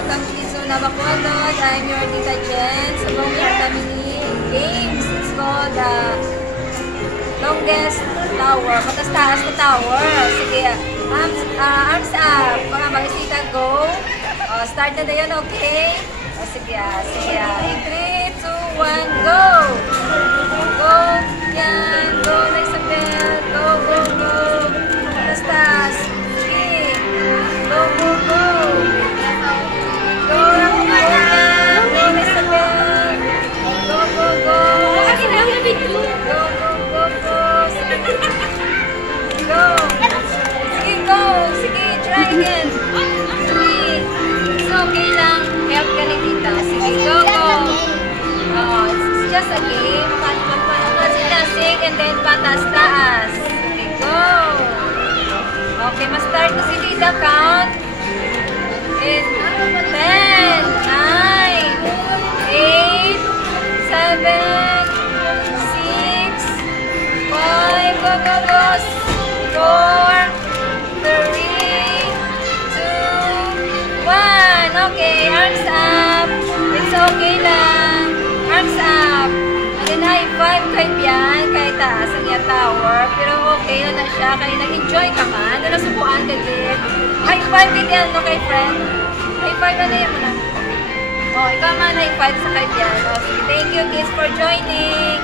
welcome to Kizuna Bacolod. I'm your Tita Jen. Sabong your family games. It's called the longest tower. Mataas na tower. Sige, arms up. Mga Tita, go. Start na yan, okay? Sige, sige. In 3, 2, 1, go! Go, yan. Go, na Isabel. Go, go, go. Taas. Sige. Go, go, go. Go, go, go, yan. Go, na Isabel. Go, go, go. Go, go, go, go. Sige. Go. Sige, go. Sige, try again. Sige. It's okay lang. Help ka ni Tita. Sige, go, go. It's just a game. Sing and then patas-taas. Okay, go. Okay, ma-start na si Tita. Count. In 10, 9, 8, 7, 6, 5, go, go, go. 4, 3, 2, 1. Okay, arms up. It's okay lang. Arms up. And high five kay Bian, kay taas ang iya tower. Pero okay na siya. Kaya nag-enjoy ka man. Nasubuan ka din. High five kay Bian, no, kay friend. High five na yan mo na. Oh, ikaw man high five sa kay Bian. Oh, sige, thank you kids for joining.